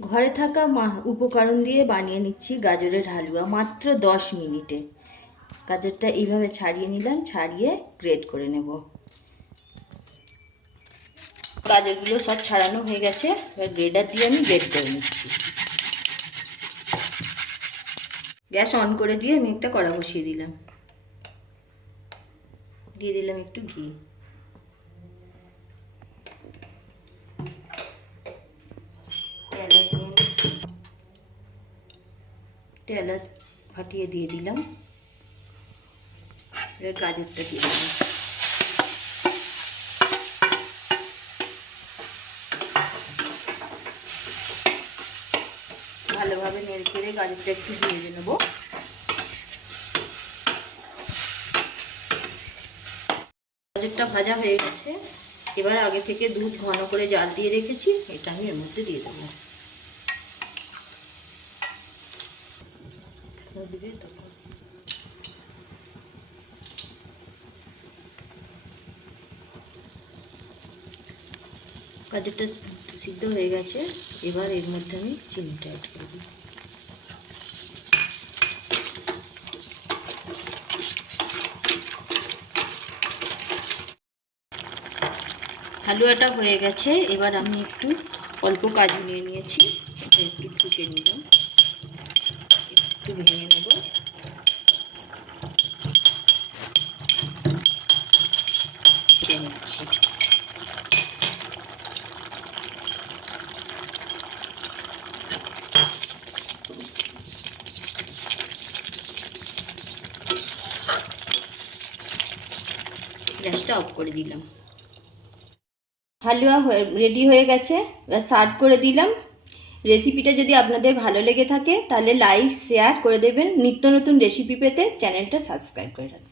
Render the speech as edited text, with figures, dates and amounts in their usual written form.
ঘরে থাকা উপকরণ দিয়ে বানিয়ে নিচ্ছি গাজরের হালুয়া মাত্র 10 মিনিটে। গাজরটা এইভাবে ছাড়িয়ে নিলাম, ছাড়িয়ে গ্রেট করে নেব। গাজরগুলো সব ছাড়ানো হয়ে গেছে, এবার গ্রেটার দিয়ে আমি গ্রেট করে নিচ্ছি। গ্যাস অন করে দিয়ে আমি একটা কড়া বসিয়ে দিলাম, দিয়ে দিলাম একটু ঘি। এলাচ ফাটিয়ে দিয়ে দিলাম, এবার গাজরটা দিয়ে দিলাম। ভালোভাবে নেড়ে চেড়ে গাজরটা একটু ভেজে নেব। গাজরটা ভাজা হয়ে গেছে, এবার আগে থেকে দুধ ঘন করে জাল দিয়ে রেখেছি, এটা আমি এর মধ্যে দিয়ে দেবো। গাজরটা সিদ্ধ হয়ে গেছে, এবার এর মধ্যে আমি চিনিটা অ্যাড করে দিই। হালুয়াটা হয়ে গেছে, এবার আমি একটু অল্প কাজু নিয়ে নিয়েছি, এটা একটু ঠুকে নিলাম, একটু ভেঙে নেব। নিচ্ছি গ্যাসটা অফ করে দিলাম। হালুয়া রেডি হয়ে গেছে, এবার সার্ভ করে দিলাম। রেসিপিটা যদি আপনাদের ভালো লেগে থাকে তাহলে লাইক শেয়ার করে দেবেন। নিত্য নতুন রেসিপি পেতে চ্যানেলটা সাবস্ক্রাইব করে রাখবেন।